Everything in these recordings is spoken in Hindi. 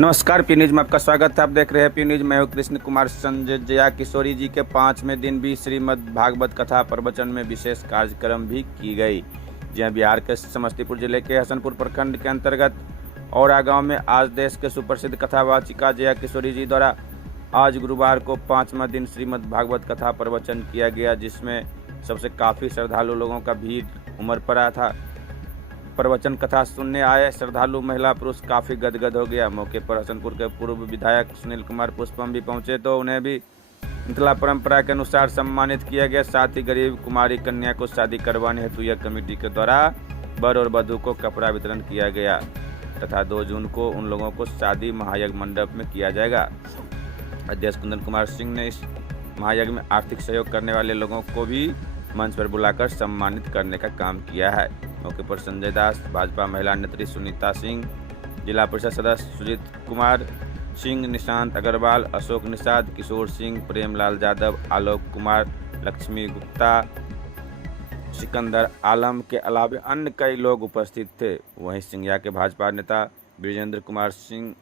नमस्कार, पी न्यूज में आपका स्वागत है। आप देख रहे हैं पी न्यूज। मैं हूं कृष्ण कुमार। संजय जया किशोरी जी के 5वें दिन भी श्रीमद् भागवत कथा प्रवचन में विशेष कार्यक्रम भी की गई। जी हां, बिहार के समस्तीपुर जिले के हसनपुर प्रखंड के अंतर्गत औरा गांव में आज देश के सुप्रसिद्ध कथावाचिका जया किशोरी जी द्वारा आज गुरुवार को 5वां दिन श्रीमद् भागवत कथा प्रवचन किया गया, जिसमें सबसे काफ़ी श्रद्धालु लोगों का भीड़ उमड़ पड़ा था। प्रवचन कथा सुनने आए श्रद्धालु महिला पुरुष काफ़ी गदगद हो गया। मौके पर हसनपुर के पूर्व विधायक सुनील कुमार पुष्पम भी पहुंचे तो उन्हें भी मिथिला परंपरा के अनुसार सम्मानित किया गया। साथ ही गरीब कुमारी कन्या को शादी करवाने हेतु यह कमेटी के द्वारा वर और वधू को कपड़ा वितरण किया गया तथा 2 जून को उन लोगों को शादी महायज्ञ मंडप में किया जाएगा। अध्यक्ष कुंदन कुमार सिंह ने इस महायज्ञ में आर्थिक सहयोग करने वाले लोगों को भी मंच पर बुलाकर सम्मानित करने का काम किया है। मौके पर संजय दास, भाजपा महिला नेत्री सुनीता सिंह, जिला परिषद सदस्य सुजीत कुमार सिंह, निशांत अग्रवाल, अशोक निषाद, किशोर सिंह, प्रेमलाल यादव, आलोक कुमार, लक्ष्मी गुप्ता, सिकंदर आलम के अलावा अन्य कई लोग उपस्थित थे। वहीं सिंघिया के भाजपा नेता ब्रिजेंद्र कुमार सिंह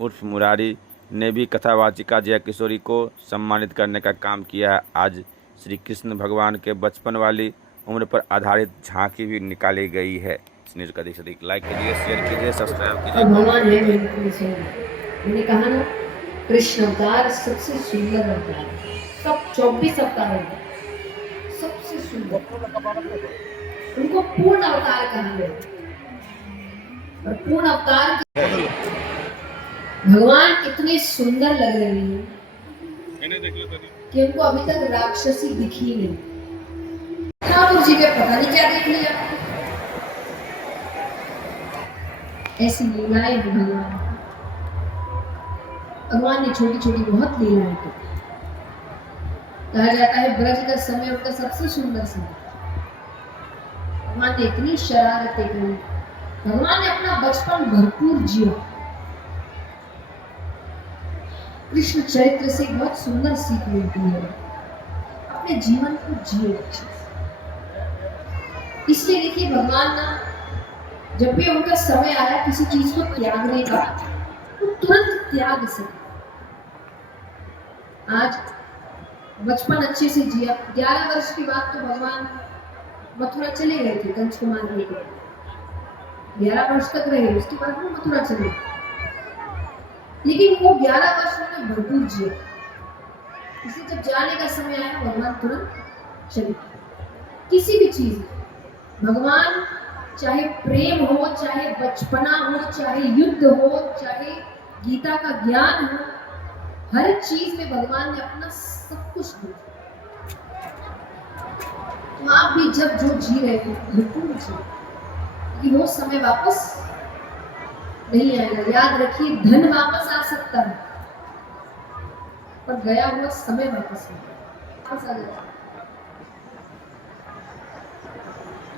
उर्फ मुरारी ने भी कथावाचिका जया किशोरी को सम्मानित करने का काम किया है। आज श्री कृष्ण भगवान के बचपन वाली उम्र पर आधारित झांकी भी निकाली गई है। इस न्यूज का अधिक से अधिक लाइक कीजिए, शेयर कीजिए, सब्सक्राइब कीजिए। भगवान है मैंने कहा ना, कृष्ण अवतार सबसे सुंदर अवतार, सब 24 अवतार है सबसे सुंदर, उनको पूर्ण अवतार कहा गया। और पूर्ण अवतार भगवान इतने सुंदर लग रहे हैं कि उनको अभी तक राक्षसी दिखी नहीं। ठाकुर जी के पता नहीं क्या देख लिया, ऐसी लीलाएं भगवान ने छोटी छोटी बहुत लीलाएं की। कहा जाता है ब्रज का समय उनका सबसे सुंदर समय। भगवान ने इतनी शरारतें की, भगवान ने अपना बचपन भरपूर जिया। कृष्ण चरित्र से बहुत सुंदर सीख मिलती है, अपने जीवन को जिए अच्छे। इसलिए देखिए भगवान ना, जब भी उनका समय आया किसी चीज को त्यागने का, वो तुरंत त्याग सके। आज बचपन अच्छे से जिया, 11 वर्ष की बात तो भगवान मथुरा चले गए थे कंस को मारने के लिए। 11 वर्ष तक रहे, उसके बाद वो मथुरा चले। लेकिन वो 11 वर्ष उन्होंने भरपूर जिया, इसलिए जब जाने का समय आया भगवान तुरंत चले। किसी भी चीज भगवान, चाहे प्रेम हो, चाहे बचपना हो, चाहे युद्ध हो, चाहे गीता का ज्ञान हो, हर चीज में भगवान ने अपना सब कुछ दिया। तो आप भी जब जो जी रहे हो भरपूर जी, कि वो समय वापस नहीं आएगा। याद रखिए, धन वापस आ सकता है पर गया हुआ समय वापस नहीं आ जाएगा।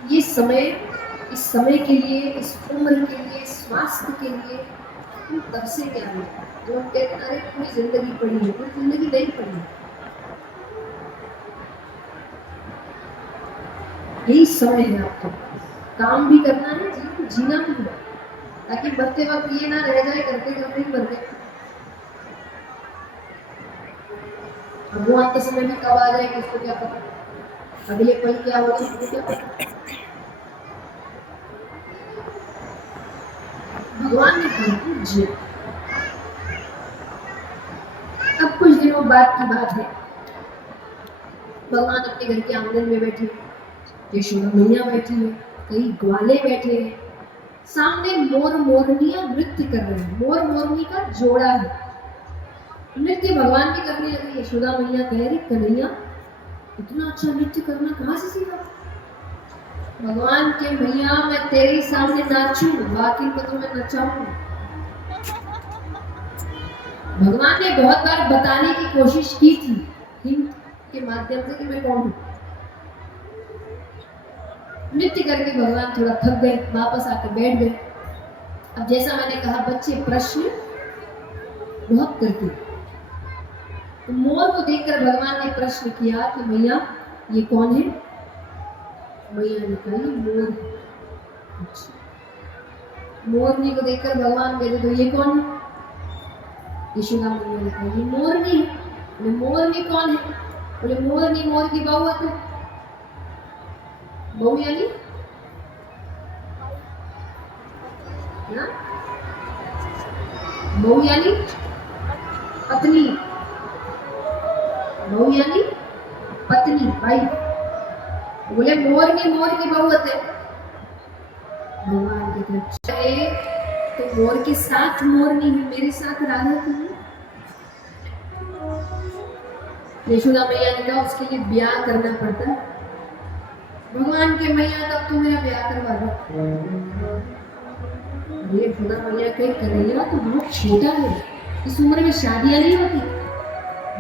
ये समय, इस समय के लिए, इस उम्र के लिए, स्वास्थ्य के लिए हम तब से क्या है जो हम कहते हैं अरे पूरी जिंदगी पड़ी है, पूरी जिंदगी नहीं पड़ी है। यही समय है आपको काम भी करना है, जीवन जीना भी है, ताकि मरते वक्त ये ना रह जाए करते करते ही मर गए। अब वो अंत समय में कब आ जाए किसको क्या पता, अगले पल क्या हो किसको क्या पता। भगवान ने भरपूर जिया। अब कुछ दिनों बाद की बात है, भगवान अपने घर के आंगन में बैठे, यशोदा मैया बैठी है, कई ग्वाले बैठे हैं, सामने मोर मोरनियां नृत्य कर रहे हैं। मोर मोरनी का जोड़ा है, नृत्य भगवान भी करने लगे। यशोदा मैया कह रही, कन्हैया इतना अच्छा नृत्य करना कहाँ से सीखा? भगवान के, मैया मैं तेरे सामने नाचूं, बाकी को तो मैं नचाऊं। भगवान ने बहुत बार बताने की कोशिश की थी हिंट के माध्यम से कि मैं कौन हूं। नृत्य करके भगवान थोड़ा थक गए, वापस आकर बैठ गए। अब जैसा मैंने कहा, बच्चे प्रश्न बहुत करते, तो मोर को देखकर भगवान ने प्रश्न किया कि मैया ये कौन है? मैया ने कहा ये मोर। अच्छा, मोरनी को देखकर भगवान कहते तो ये कौन है? यशोदा मैया ने कहा ये मोरनी है। बोले मोरनी कौन है? बोले मोरनी मोर की बहू है। तो बहू यानी ना, बहू यानी पत्नी, बहू यानी पत्नी भाई। बोले मोरनी मोर की बहू है। भगवान के चाहे तो मोर के साथ मोरनी है, मेरे साथ राधा तू। यशोदा मैया ने कहा उसके लिए ब्याह करना पड़ता है। भगवान के मैया तब तो मेरा ब्याह करवा दो। ये यशोदा मैया कहीं कन्हैया तो बहुत छोटा है, इस उम्र में शादियां नहीं होती।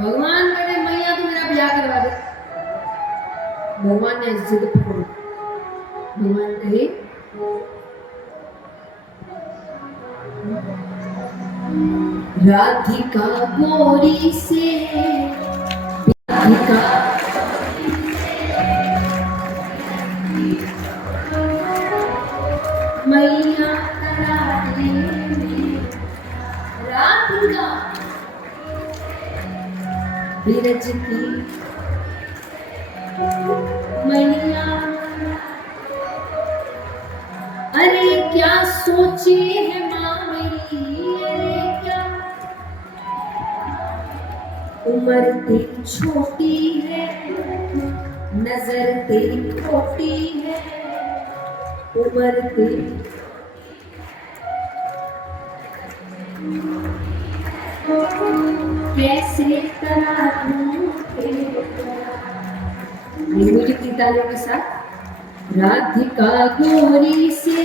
भगवान बोले मैया तो मेरा ब्याह करवा दे। भगवान ने जिद पकड़ी। भगवान कहे राधिका गोरी से, राधिका मैया करा दे, राधिका बिरज की मैया। अरे क्या सोची है माँ मेरी, अरे क्या उम्र तेरी छोटी है, नजर तेरी खोटी है, उम्र तेरी कैसे करा दूं तेरे म्यूजिक की तालियों के साथ। राधिका गोरी से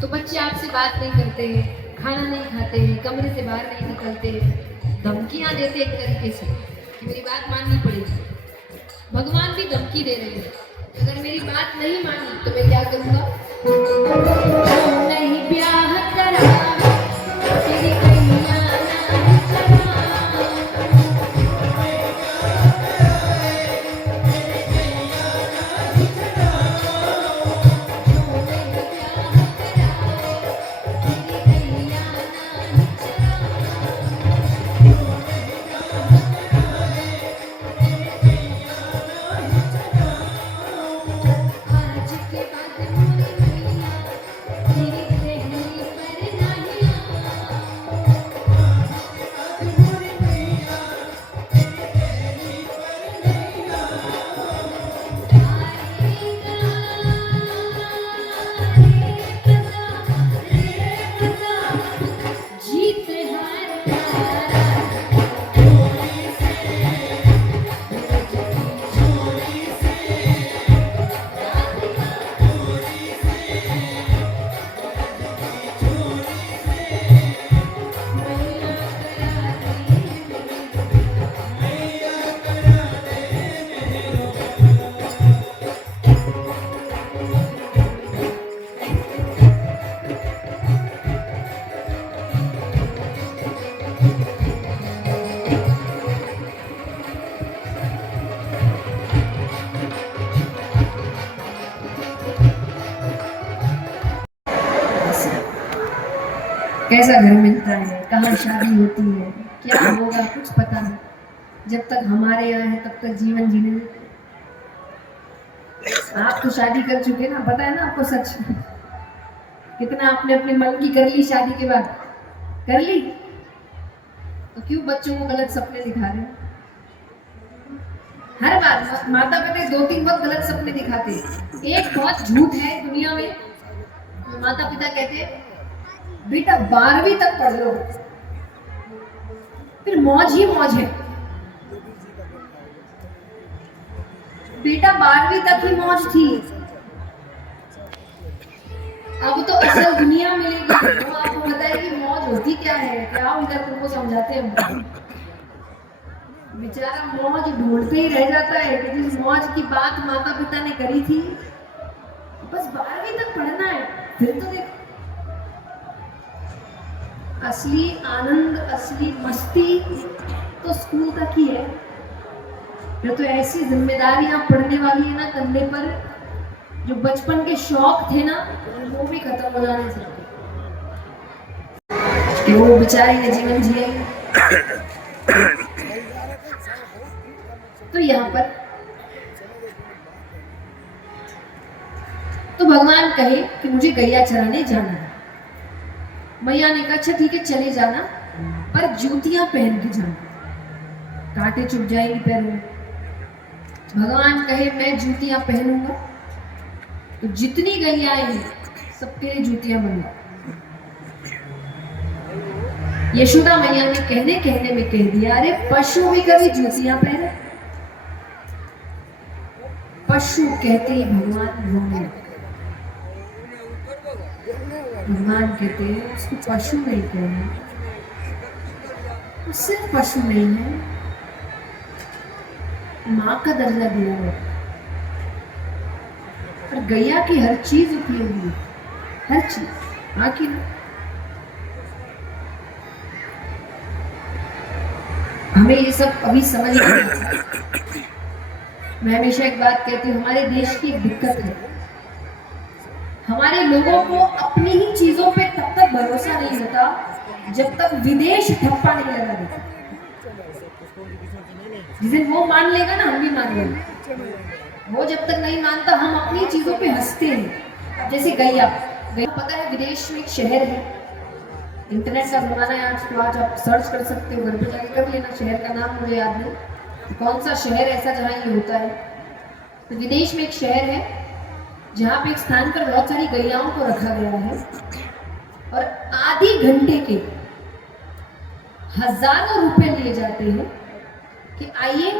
तो बच्चे आपसे बात नहीं करते हैं, खाना नहीं खाते हैं, कमरे से बाहर नहीं निकलते हैं। धमकियां देते एक तरीके से कि मेरी बात माननी पड़ेगी। भगवान भी धमकी दे रहे हैं, अगर मेरी बात नहीं मानी तो मैं क्या करूंगा? जो नहीं ब्याह करा तेरी कैया ना चढ़ा। कैसा घर मिलता है, कहाँ शादी होती है, क्या होगा कुछ पता नहीं। जब तक हमारे यहाँ है तब तक जीवन जीने देते। आप तो शादी कर चुके ना, पता है ना आपको सच। कितना आपने अपने मन की कर ली शादी के बाद? कर ली तो क्यों बच्चों को गलत सपने दिखा रहे हैं? हर बार माता पिता 2-3 बहुत गलत सपने दिखाते हैं। एक बहुत झूठ है दुनिया में, माता पिता कहते हैं बेटा 12वीं तक पढ़ लो, फिर मौज ही मौज है। बेटा 12वीं तक ही मौज थी, अब तो असल दुनिया मिलेगी। वो आपको बताएगी मौज होती क्या है, क्या उधर तुमको समझाते हैं। बेचारा मौज ढूंढते ही रह जाता है कि जिस मौज की बात माता पिता ने करी थी, बस 12वीं तक पढ़ना है, फिर तो देखो असली आनंद, असली मस्ती तो स्कूल तक ही है। ये तो ऐसी जिम्मेदारियां पड़ने वाली है ना कंधे पर, जो बचपन के शौक थे ना वो भी खत्म हो जाने से कि वो बेचारी ने जीवन जिया ही। तो यहाँ पर तो भगवान कहे कि मुझे गैया चराने जाना है। मैया ने कहा अच्छा ठीक है चले जाना, पर जूतियां पहन के जाना, कांटे चुभ जाएंगे पैरों में। भगवान कहे मैं जूतियां पहनूंगा, तो जितनी गैयाएं हैं सबके लिए जूतियां बनवा। यशोदा मैया ने कहने कहने में कह दिया अरे पशु भी कभी जूतियां पहने? पशु कहते ही भगवान रोने लगे। भगवान कहते हैं उसको पशु नहीं कहना, वो सिर्फ पशु नहीं है, माँ का दर्जा दिया है। और गैया की हर चीज उपयोगी है, हर चीज, माँ की ना। हमें ये सब अभी समझ नहीं आता। मैं हमेशा एक बात कहती हूँ, हमारे देश की एक दिक्कत है, हमारे लोगों को अपनी ही चीजों पे तब तक भरोसा नहीं होता जब तक विदेश ठप्पा नहीं लगा देता। जिस दिन वो मान लेगा ना हम भी मान लेंगे, वो जब तक नहीं मानता हम अपनी चीजों पे हंसते हैं। अब जैसे गैया, पता है विदेश में एक शहर है, इंटरनेट का जमाना है आज, तो आज आप सर्च कर सकते हो, घर पे जाके कर लेना, शहर का नाम मुझे याद नहीं, कौन सा शहर ऐसा जहाँ ये होता है। तो विदेश में एक शहर है जहाँ पे एक स्थान पर बहुत सारी गैयाओं को रखा गया है, और आधे घंटे के हजारों रुपए लिए जाते हैं कि आइए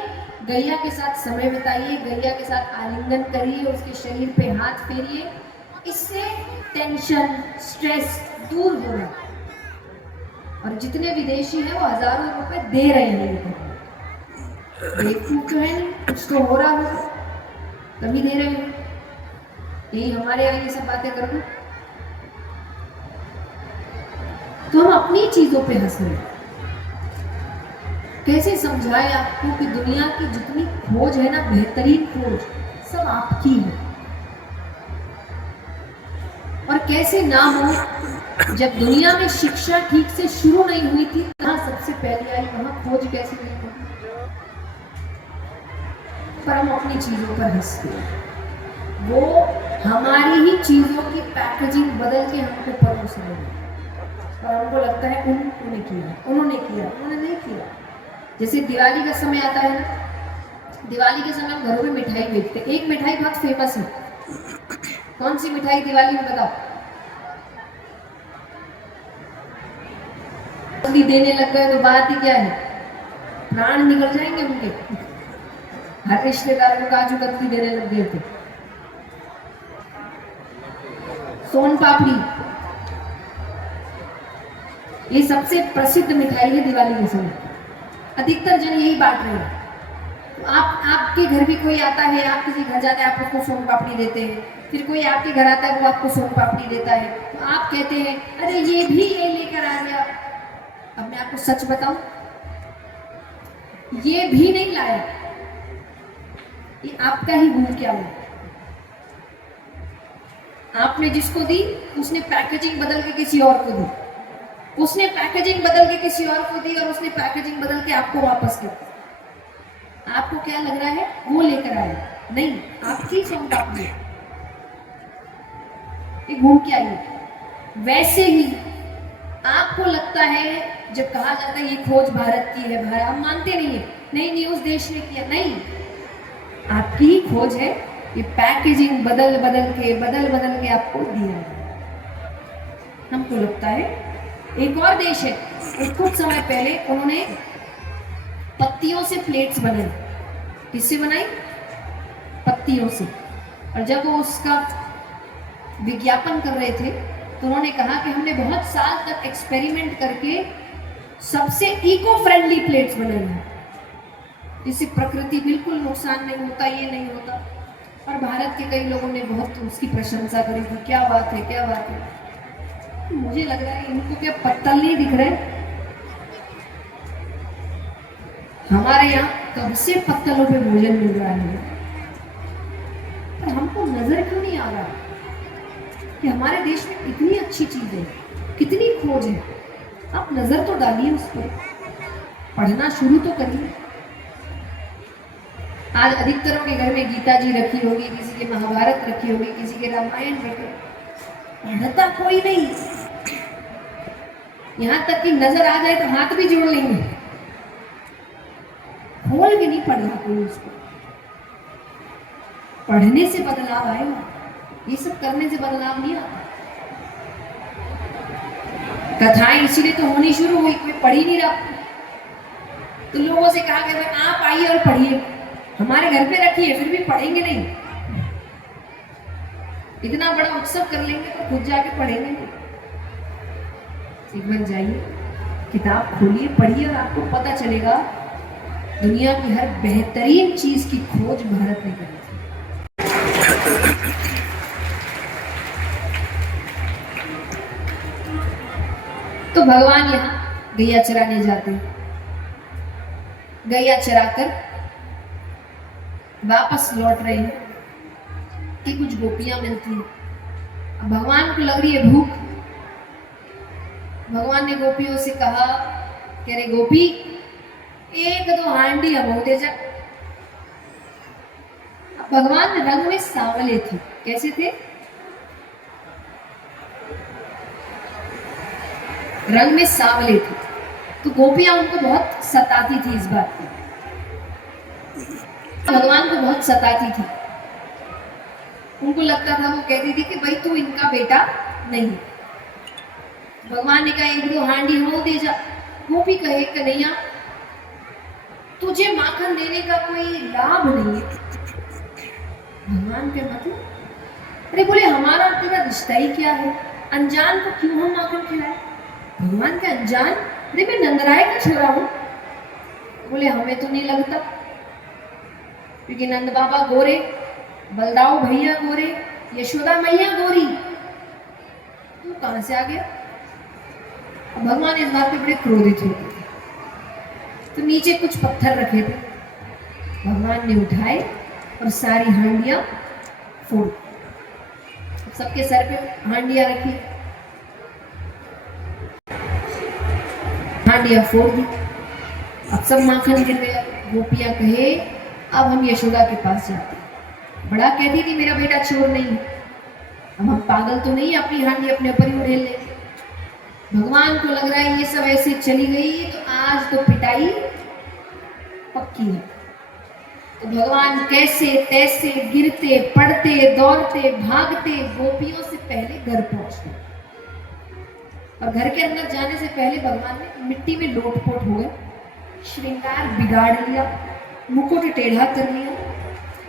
गैया के साथ समय बिताइए, गैया के साथ आलिंगन करिए, उसके शरीर पे हाथ फेरिए, इससे टेंशन स्ट्रेस दूर होगा। और जितने विदेशी हैं वो हजारों रुपए दे रहे हैं ये करने। बेवकूफ तो है नहीं, कुछ तो हो रहा होगा तभी दे रहे हैं। यही हमारे यहाँ ये सब बातें कर दो तो हम अपनी चीजों पे हंस रहे हैं। कैसे समझाए आपको कि दुनिया की जितनी खोज है ना, बेहतरीन खोज, सब आपकी है। और कैसे ना हो, जब दुनिया में शिक्षा ठीक से शुरू नहीं हुई थी कहाँ सबसे पहले आई, वहां खोज कैसे नहीं हुई। पर हम अपनी चीजों पर हंसते हैं। वो हमारी ही चीजों की पैकेजिंग बदल के हमको परोस रहे हैं और हमको लगता है उन्होंने किया, उन्होंने नहीं किया। जैसे दिवाली का समय आता है ना, दिवाली के समय हम घरों में मिठाई बेचते हैं। एक मिठाई बहुत फेमस है, कौन सी मिठाई दिवाली में बताओ? देने लग गए तो बात ही क्या है, प्राण निकल जाएंगे उनके। हर रिश्तेदार को काजू कतली देने लग गए थे। सोन पापड़ी ये सबसे प्रसिद्ध मिठाई है दिवाली के समय, अधिकतर जन यही बांट रहे हैं। तो आपके घर भी कोई आता है, आप किसी घर जाते हैं, आप उसको सोन पापड़ी देते हैं। फिर कोई आपके घर आता है, वो आपको सोन पापड़ी देता है, तो आप कहते हैं अरे ये भी ये लेकर आ गया। अब मैं आपको सच बताऊं, ये भी नहीं लाया, ये आपका ही भूल क्या हुआ। आपने जिसको दी उसने पैकेजिंग बदल के किसी और को दी, उसने पैकेजिंग बदल के किसी और को दी, और उसने पैकेजिंग बदल के आपको वापस कर। आपको क्या लग रहा है वो लेकर आया, नहीं, आपकी सोन पापड़ी घूम के आई। वैसे ही आपको लगता है, जब कहा जाता है ये खोज भारत की है, भारत, हम मानते नहीं है, नहीं उस देश ने किया, नहीं, आपकी ही खोज है। ये पैकेजिंग बदल बदल के आपको दिया है। हमको लगता है एक और देश है, कुछ समय पहले उन्होंने पत्तियों से प्लेट्स बनाई। किससे बनाई? पत्तियों से। और जब वो उसका विज्ञापन कर रहे थे तो उन्होंने कहा कि हमने बहुत साल तक एक्सपेरिमेंट करके सबसे इको फ्रेंडली प्लेट्स बनाई हैं, जिससे प्रकृति बिल्कुल नुकसान नहीं होता, ये नहीं होता। और भारत के कई लोगों ने बहुत उसकी प्रशंसा करी थी, क्या बात है, क्या बात है। मुझे लग रहा है इनको क्या पत्तल नहीं दिख रहे? हमारे यहाँ कब से पत्तलों पे भोजन मिल रहा है, पर हमको नजर क्यों नहीं आ रहा कि हमारे देश में कितनी अच्छी चीज है, कितनी खोज है। आप नजर तो डालिए उस पर, पढ़ना शुरू तो करिए। आज अधिकतरों के घर में गीता जी रखी होगी, किसी के महाभारत रखी होगी, किसी के रामायण रखे, पढ़ता कोई नहीं। यहां तक कि नजर आ जाए तो हाथ भी जोड़ लेंगे, खोल के नहीं पढ़ना कोई उसको। पढ़ने से बदलाव आएगा, ये सब करने से बदलाव नहीं आता। कथाएं इसीलिए तो होनी शुरू हुई, कोई पढ़ ही नहीं रहा, तो लोगों से कहा गया भाई आप आइए और पढ़िए, हमारे घर पे रखिए, फिर भी पढ़ेंगे नहीं। इतना बड़ा उत्सव कर लेंगे तो खुद जाके पढ़ेंगे नहीं। एक बार जाइए, किताब खोलिए, पढ़िए, और आपको पता चलेगा दुनिया की हर बेहतरीन चीज की खोज भारत ने करी थी। तो भगवान यहाँ गैया चराने जाते हैं, गैया चराकर वापस लौट रहे हैं कि कुछ गोपियां मिलती हैं। अब भगवान को लग रही है भूख। भगवान ने गोपियों से कहा कि अरे गोपी, एक दो हांडी हमको दे जा। भगवान रंग में सांवले थे। कैसे थे? रंग में सांवले थे, तो गोपियां उनको बहुत सताती थी इस बात की, भगवान को बहुत सताती थी। उनको लगता था, वो कहती थी कि भाई तू इनका बेटा नहीं। भगवान ने कहा एक दो हांडी हो दे जा। गोपी कहे कन्हैया तुझे माखन देने का कोई लाभ नहीं है। भगवान के मतलब, अरे बोले हमारा तेरा रिश्ता ही क्या है, अनजान को क्यों हम माखन खिलाए? भगवान का अनजान, अरे मैं नंदराय का छोरा हूं। बोले हमें तो नहीं लगता, क्योंकि नंद बाबा गोरे, बलदाऊ भैया गोरे, यशोदा मैया गोरी, तू कहां से आ गया? अब भगवान इस बात पे बड़े क्रोधित होते थे, तो नीचे कुछ पत्थर रखे थे, भगवान ने उठाए और सारी हांडियां फोड़, सबके सर पे हांडियां रखी, हांडियां फोड़ दी। अब सब माखन गिर गया। गोपियां कहे अब हम यशोदा के पास जाते हैं। बड़ा कहती थी मेरा बेटा चोर नहीं है, अब हम पागल तो नहीं अपनी हांडी अपने ऊपर ही उड़ेल ले। भगवान को लग रहा है ये सब ऐसे चली गई तो आज तो पिटाई पक्की है। तो भगवान कैसे तैसे गिरते पड़ते दौड़ते भागते गोपियों से पहले घर पहुंच गए, और घर के अंदर जाने से पहले भगवान ने मिट्टी में लोटपोट हो गए, श्रृंगार बिगाड़ लिया, मुकुट टेढ़ा कर लिया,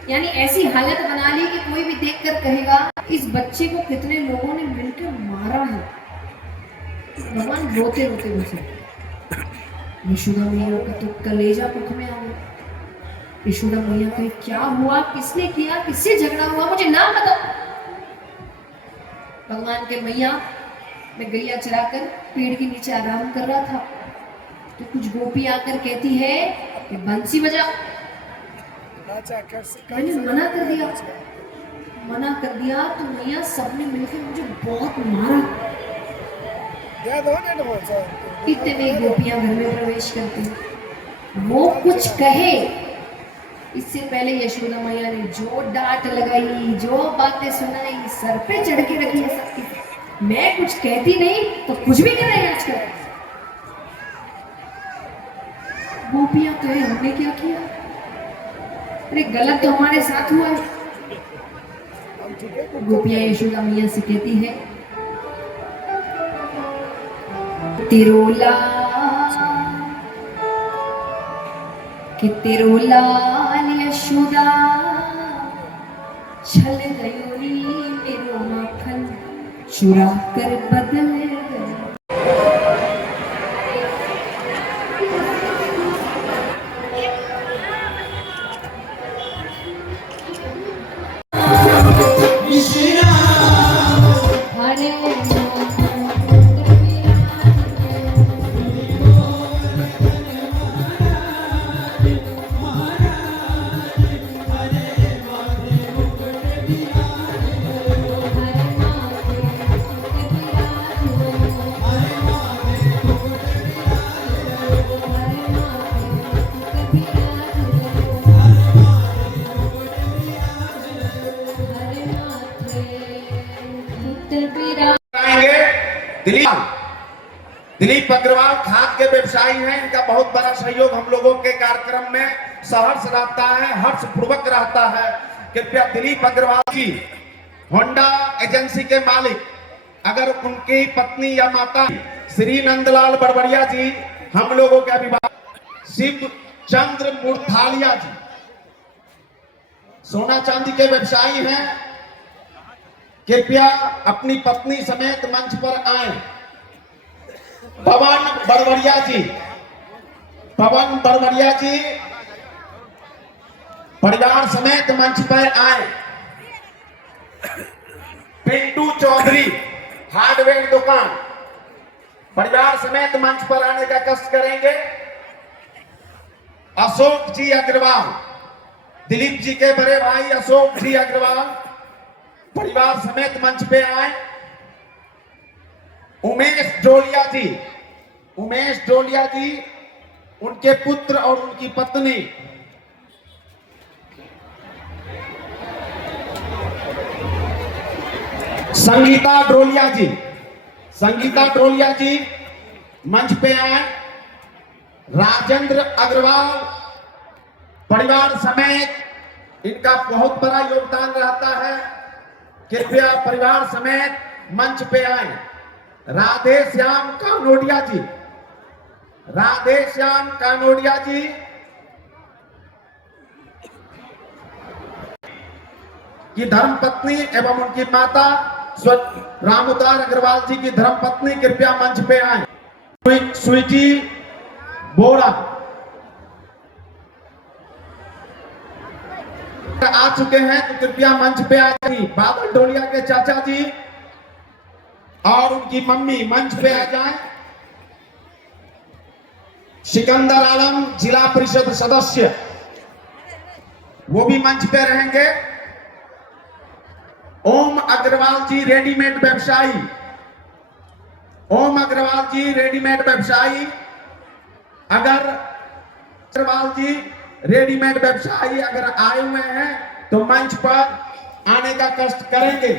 यानी ऐसी हालत बना ली कि कोई भी देखकर कहेगा इस बच्चे को कितने लोगों ने मिलकर मारा है। भगवान रोते रोते बचे। यशोदा मैया का तो कलेजा मुख में आ गया। यशोदा मैया कहे क्या हुआ, किसने किया, किससे झगड़ा हुआ, मुझे नाम बताओ। भगवान के मैया मैं गैया चराकर पेड़ के नीचे आराम कर रहा था, तो कुछ गोपी आकर कहती है कि बंसी बजा। मैंने मना कर दिया तो मैया सबने मिलकर मुझे बहुत मारा। इतने गोपियां घर में प्रवेश करती, वो कुछ कहे इससे पहले यशोदा मैया ने जो डांट लगाई, जो बातें सुनाई, सर पे चढ़ के रखी है सबकी। मैं कुछ कहती नहीं तो कुछ भी कर रहे हैं आजकल। गोपियां कहे हमने क्या किया, अरे गलत तो हमारे साथ हुआ है। गोपियां यशोदा मैया से कहती है तिरोला कि तेरो लाल यशोदा छल गयो नी मेरो माखन चुरा कर बदल गयो। दिलीप अग्रवाल खाद्य के व्यवसायी हैं। इनका बहुत बड़ा सहयोग हम लोगों के कार्यक्रम में सहर्ष रहता है, हर्ष पूर्वक रहता है। कृपया दिलीप अग्रवाल की होंडा एजेंसी के मालिक, अगर उनकी पत्नी या माता श्री नंदलाल बड़बड़िया जी, हम लोगों के अभिभावक शिव चंद्र मूर्थालिया जी सोना चांदी के व्यवसायी हैं, कृपया अपनी पत्नी समेत मंच पर आए। पवन बड़बड़िया जी परिवार समेत मंच पर आए। पिंटू चौधरी हार्डवेयर दुकान परिवार समेत मंच पर आने का कष्ट करेंगे। अशोक जी अग्रवाल, दिलीप जी के बड़े भाई अशोक जी अग्रवाल परिवार समेत मंच पे आए। उमेश डोलिया जी, उनके पुत्र और उनकी पत्नी। संगीता डोलिया जी मंच पे आए। राजेंद्र अग्रवाल परिवार समेत, इनका बहुत बड़ा योगदान रहता है, कृपया परिवार समेत मंच पे आए। राधे श्याम कानोडिया जी की धर्मपत्नी एवं उनकी माता रामोदार अग्रवाल जी की धर्मपत्नी कृपया मंच पे आए। स्वीटी बोरा आ चुके हैं, तो कृपया मंच पे आ जाइए। बादल डोलिया के चाचा जी और उनकी मम्मी मंच पे आ जाएं। सिकंदर आलम जिला परिषद सदस्य वो भी मंच पे रहेंगे। ओम अग्रवाल जी रेडीमेड व्यवसायी, ओम अग्रवाल जी रेडीमेड व्यवसायी, अगर अग्रवाल जी रेडीमेड व्यवसायी अगर आए हुए हैं तो मंच पर आने का कष्ट करेंगे,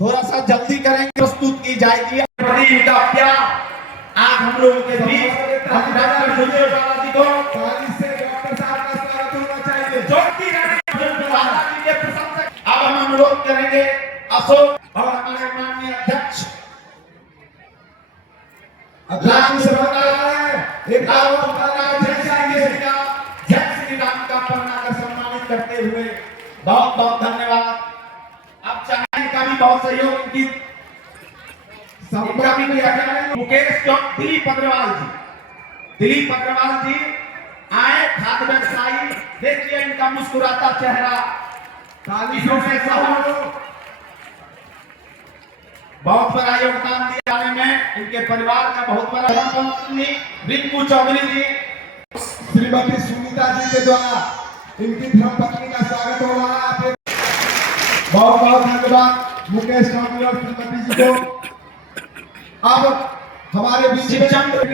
थोड़ा सा जल्दी करेंगे, प्रस्तुत की जाएगी। इनका प्यार आज हम लोगों के बीच हम डॉक्टर सुजय बाला जी को ताली से डॉक्टर साहब का स्वागत होना चाहिए। जोड़ती रहें बाला जी के प्रशंसक। अब हम अनुरोध करेंगे अशोक और हमारे माननीय अध्यक्ष राम से एक जय श्री राम का पन्ना का सम्मानित करते हुए बहुत बहुत धन्यवाद। अब चाहे का भी बहुत सहयोग इनकी सबका भी किया जाए। मुकेश चौक दिलीप अग्रवाल जी, दिलीप अग्रवाल जी आए, खाद्य व्यवसायी, देखिए इनका मुस्कुराता चेहरा, तालियों से सहयोग, बहुत बड़ा योगदान दिए जाने में इनके परिवार का बहुत बड़ा पत्नी रिंकू चौधरी जी, श्रीमती सुनीता जी के द्वारा इनकी धर्मपत्नी का स्वागत हो रहा है। बहुत बहुत धन्यवाद मुकेश चौधरी और श्रीमती जी को। अब हमारे बीच में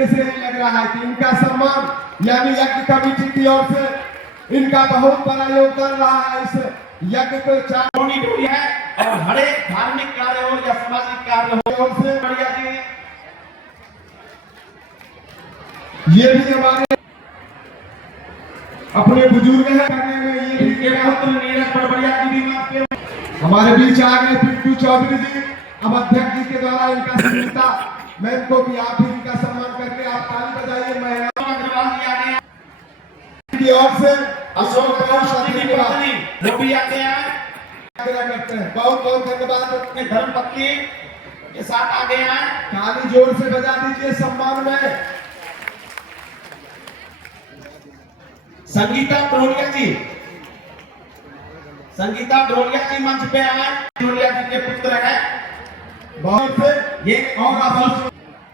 से लग रहा है कि इनका सम्मान यानी यज्ञ कमेटी की ओर से इनका बहुत बड़ा योगदान रहा है। इस यज्ञ को चारोनी डोरी है और हर एक धार्मिक कार्य हो या सामाजिक कार्य हो और से बढ़िया जी ये भी हमारे अपने बुजुर्ग हैं करने में, ये भी नीरज बढ़िया जी भी मानते हमारे बीच आ गए पिंटू चौधरी जी। अब अध्यक्ष जी के द्वारा इनका सम्मानिता मैं इनको कि आप भी इनका सम्मान करके आप ताली बजाइए। मैं अग्रवाल जी आ गए की ओर से अशोक जी की पत्नी वो भी आ गए हैं, करते हैं। बहुत बहुत धन्यवाद। अपने धर्मपत्नी के साथ आ गए हैं। ताली जोर से बजा दीजिए सम्मान में। संगीता द्रोलिया जी, संगीता द्रोलिया जी मंच पे आए। द्रोलिया जी के पुत्र हैं बहुत से ये और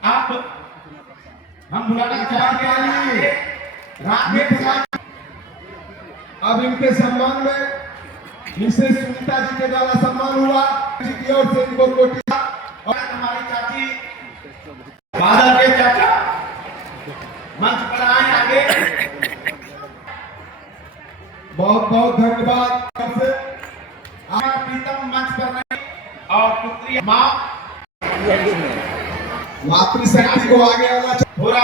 आप हम बुलाना चाहते हैं राकेश। अब इनके सम्मान में मिसेस सुनीता जी के द्वारा सम्मान हुआ जी की ओर से इनको कोटि और हमारी चाची बादल के चाचा मंच पर आए आगे। बहुत बहुत धन्यवाद। प्रीतम मंच पर नहीं और पुत्री माँ मातृशक्ति को आगे आना पूरा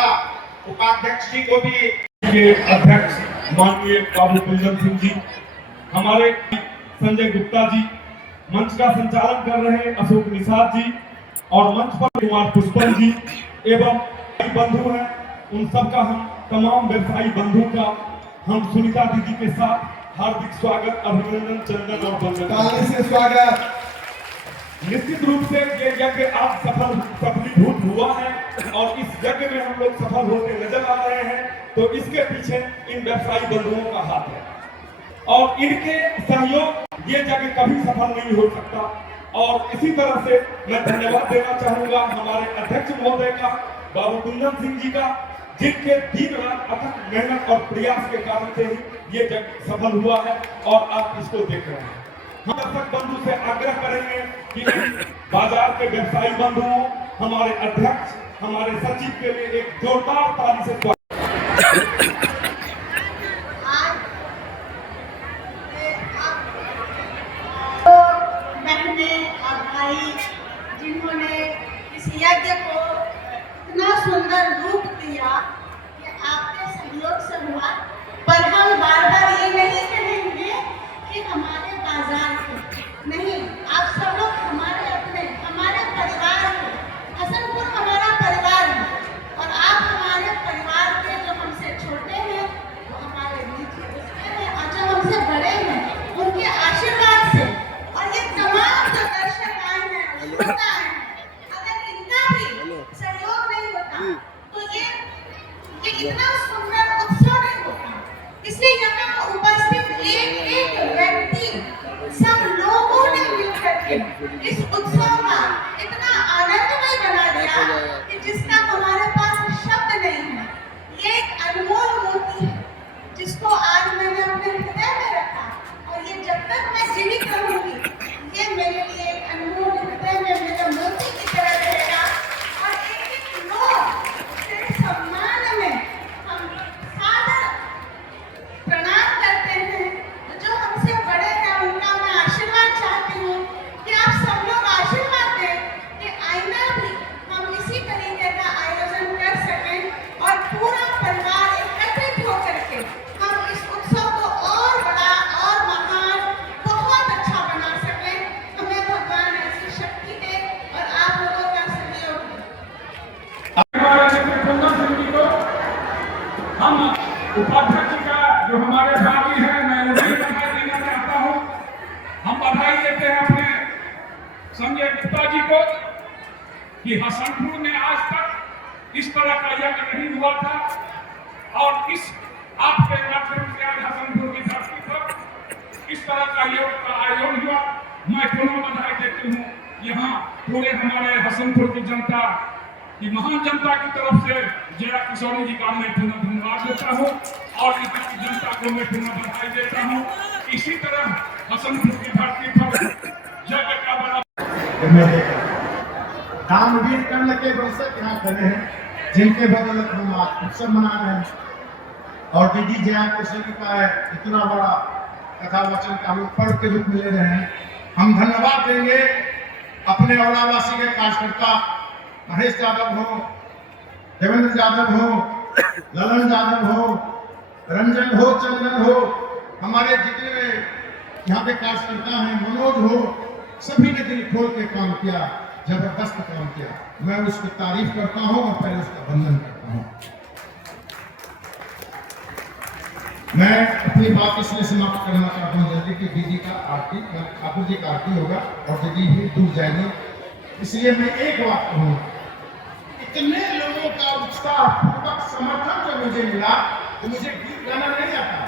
उपाध्यक्ष जी को भी के अध्यक्ष माननीय बाबू कुंदन सिंह जी, हमारे संजय गुप्ता जी, मंच का संचालन कर रहे अशोक निषाद जी और मंच पर कुमार पुष्पन जी एवं बंधु हैं, उन सबका हम तमाम व्यवसायी बंधु का हम सुनीता दीदी के साथ हार्दिक स्वागत, अभिनंदन, चंदन और वंदन। ताली से स्वागत। निश्चित रूप से ये यज्ञ आज सफलीभूत हुआ है और इस यज्ञ में हम लोग सफल होते नजर आ रहे हैं, तो इसके पीछे इन व्यवसायी बंधुओं का हाथ है और इनके सहयोग ये यज्ञ कभी सफल नहीं हो सकता। और इसी तरह से मैं धन्यवाद देना चाहूंगा हमारे अध्यक्ष महोदय का, बाबू कुंदन सिंह जी का, जिनके दिन रात अथक मेहनत और प्रयास के कारण से ही ये यज्ञ सफल हुआ है और आप इसको देख रहे हैं। हम दर्शक बंधु से आग्रह करेंगे कि बाजार के व्यवसायी बंधुओं, हमारे अध्यक्ष, हमारे सचिव के लिए एक जोरदार ताली से बहनें और भाई जिन्होंने इस यज्ञ को इतना सुंदर रूप दिया कि आपके सहयोग से हुआ, पर हम बार बार ये नहीं कहेंगे कि हमारे बाजार के नहीं, आप सब लोग हमारे अपने, हमारे परिवार के, हसनपुर हमारा परिवार है और आप हमारे परिवार के जो हमसे छोटे हैं जी को कि हसनपुर में आज तक इस तरह का यज्ञ नहीं हुआ था, और इस आपके माध्यम से आज हसनपुर की धरती पर इस तरह का योग का आयोजन हुआ। मैं पुनः बधाई देती हूँ यहाँ पूरे हमारे हसनपुर की जनता की, महान जनता की तरफ से जया किशोरी जी का मैं पुनः धन्यवाद देता हूँ और इधर की जनता को मैं पुनः बधाई देता हूँ। इसी तरह हसनपुर की धरती पर यज्ञ का बड़ा दानवीर कर्ण के वंशज यहाँ खड़े हैं, जिनके बदौलत हम आज उत्सव मना रहे हैं। और दीदी जया किशोरी का इतना बड़ा कथा वचन का हम पर्व के रूप में ले रहे हैं। हम धन्यवाद देंगे अपने औलावासी के कार्यकर्ता महेश यादव हो, देवेंद्र यादव हो, ललन यादव हो, रंजन हो, चंदन हो, हमारे जितने यहाँ के कार्यकर्ता हैं, मनोज हो, सभी ने दिल खोल के काम किया, जबरदस्त काम किया। मैं उसकी तारीफ करता हूँ और पहले उसका वंदन करता हूँ। मैं अपनी बात इसलिए समाप्त करना चाहता हूँ जल्दी कि दीदी का आरती, ठाकुर जी का आरती होगा और दीदी भी दूर जाएंगे, इसलिए मैं एक बात कहूँ, इतने लोगों का उत्साह पूर्वक समर्थन जब मुझे मिला तो मुझे गीत गाना नहीं आता।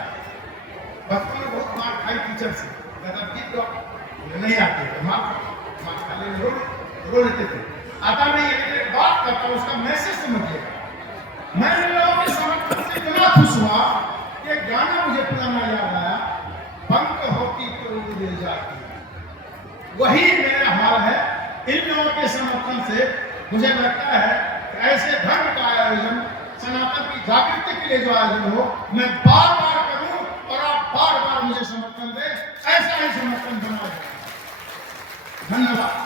बचपन में बहुत मार खाई टीचर से, गीत नहीं आते, मार खाने रो लेते थे, आता नहीं है। लेकिन बात करता हूँ, उसका मैसेज समझिएगा। मैं इन लोगों के समर्थन से इतना खुश हुआ कि गाना मुझे पुराना याद आया, पंख होती तो उड़ जाती, वही मेरा हाल है। इन लोगों के समर्थन से मुझे लगता है कि ऐसे धर्म का आयोजन, सनातन की जागृति के लिए जो आयोजन हो, मैं बार बार करूं और आप बार बार मुझे समर्थन दें, ऐसा ही समर्थन बना दें। धन्यवाद।